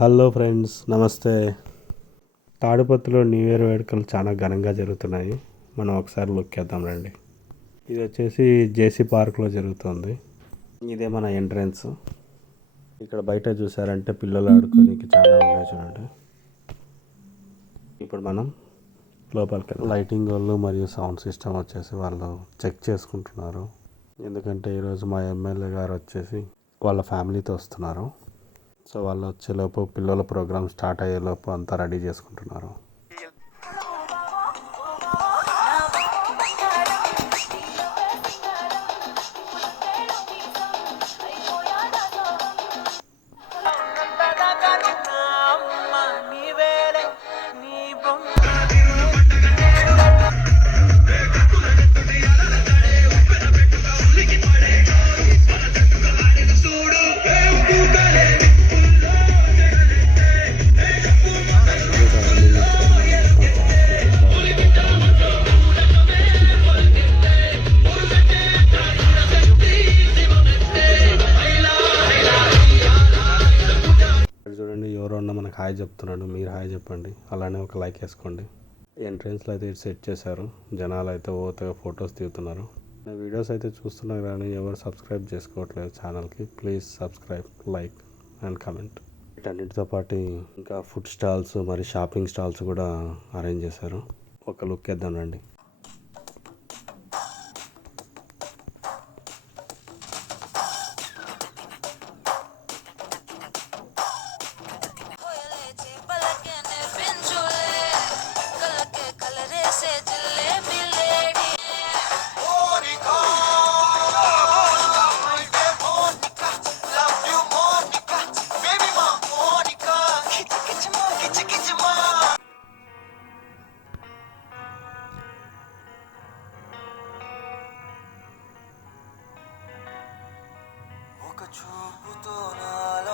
Hello friends, నమస్తే. తాడిపత్రిలో new year వేడుకలు చాలా ఘనంగా జరుగుతున్నాయి. మనం ఒకసారి లుక్ వేద్దాం రండి. ఇది వచ్చేసి జేసీ పార్క్లో జరుగుతుంది. ఇదే మన ఎంట్రన్స్. ఇక్కడ బయట చూసారంటే పిల్లలు ఆడుకోనికి చాలా ఉన్నాయి చూడండి. ఇప్పుడు మనం లోపలికి లైటింగ్ వాళ్ళు మరియు సౌండ్ సిస్టమ్ వచ్చేసి వాళ్ళు చెక్ చేసుకుంటున్నారు. ఎందుకంటే ఈరోజు మా ఎమ్మెల్యే గారు వచ్చేసి వాళ్ళ ఫ్యామిలీతో వస్తున్నారు. సో వాళ్ళు వచ్చేలోపు పిల్లల ప్రోగ్రామ్ స్టార్ట్ అయ్యేలోపు అంతా రెడీ చేసుకుంటున్నారు. చూడండి, ఎవరన్నా మనకు హాయ్ చెప్తున్నాడు. మీరు హాయ్ చెప్పండి, అలానే ఒక లైక్ వేసుకోండి. ఎంట్రన్స్లో అయితే సెట్ చేశారు. జనాలు అయితే ఓతగా ఫొటోస్ దిగుతున్నారు. వీడియోస్ అయితే చూస్తున్నారు కానీ ఎవరు సబ్స్క్రైబ్ చేసుకోవట్లేదు ఛానల్కి. Please subscribe, like and comment. వీటన్నిటితో పాటు ఇంకా ఫుడ్ స్టాల్స్ మరి షాపింగ్ స్టాల్స్ కూడా అరేంజ్ చేశారు. ఒక లుక్ వేద్దాం రండి. చూపుతో నాలో